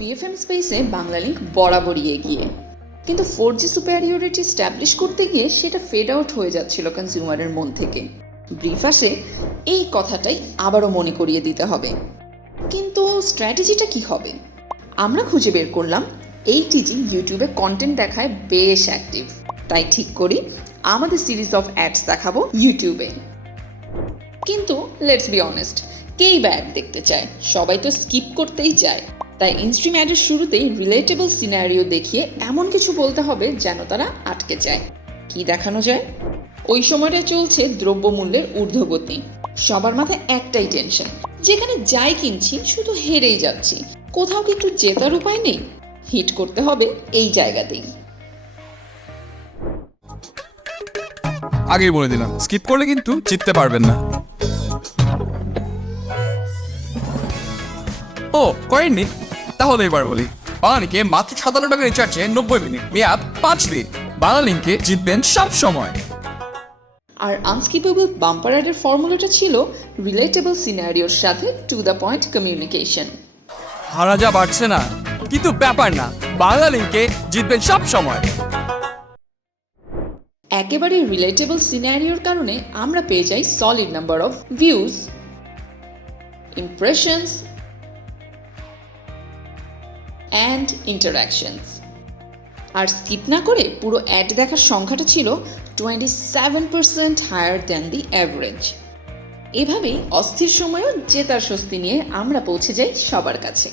VFM স্পেসে Bangla link বরাবরই এগিয়ে, কিন্তু 4G সুপেরিয়রিটি স্ট্যাবলিশ করতে গিয়ে সেটা ফেড আউট হয়ে যাচ্ছিল কনজিউমারের মন থেকে। ব্রিফ আসে এই কথাটাই আবারও মনে করিয়ে দিতে হবে। কিন্তু স্ট্র্যাটেজিটা কি হবে? আমরা খুঁজে বের করলাম ATG ইউটিউবে কন্টেন্ট দেখায় বেশ অ্যাক্টিভ, তাই ঠিক করি আমাদের সিরিজ অফ অ্যাডস দেখাবো ইউটিউবে। কিন্তু লেটস বি অনেস্ট, কেই বা অ্যাড দেখতে চায়? সবাই তো স্কিপ করতেই চায়। তাই ইনস্ট্রিম অ্যাডের শুরুতেই রিলেটেবল সিনারিও দেখিয়ে এমন কিছু বলতে হবে যেন তারা আটকে যায়। কি দেখানো যায়? ওই সময়টা চলছে দ্রব্যমূল্যের ঊর্ধ্বগতি, সবার মাথায় একটাই টেনশন, যেখানে যাই কিনছি শুধু হেরেই যাচ্ছি, কোথাও কি একটু জেতার উপায় নেই? হিট করতে হবে এই জায়গাতেই। আগেই বলে দিলাম, স্কিপ করলে কিন্তু জিততে পারবেন না। ও করেননি? তাহলে এবার বলি, বাংলালিংকে মাত্র 57 টাকা রিচার্জে 90 মিনিট, মেয়াদ 5 দিন। বাংলালিংকে জিতবেন সব সময়। আর আনস্কিপেবল বাম্পার অ্যাডের ফর্মুলাটা ছিল রিলেটেবল সিনারিওর সাথে টু দ্য পয়েন্ট কমিউনিকেশন। হারা যা বাড়ছে না, কিন্তু ব্যাপার না, বাংলালিংকে জিতবেন সব সময়। একেবারে রিলেটেবল সিনারিওর কারণে আমরা পেয়ে যাই solid number of views, impressions and interactions. আর স্কিপ না করে পুরো অ্যাড দেখার সংখ্যাটা ছিল 27% হায়ার দ্যান দি অ্যাভারেজ। এভাবেই অস্থির সময়েও জেতার স্বস্তি নিয়ে আমরা পৌঁছে যাই সবার কাছে।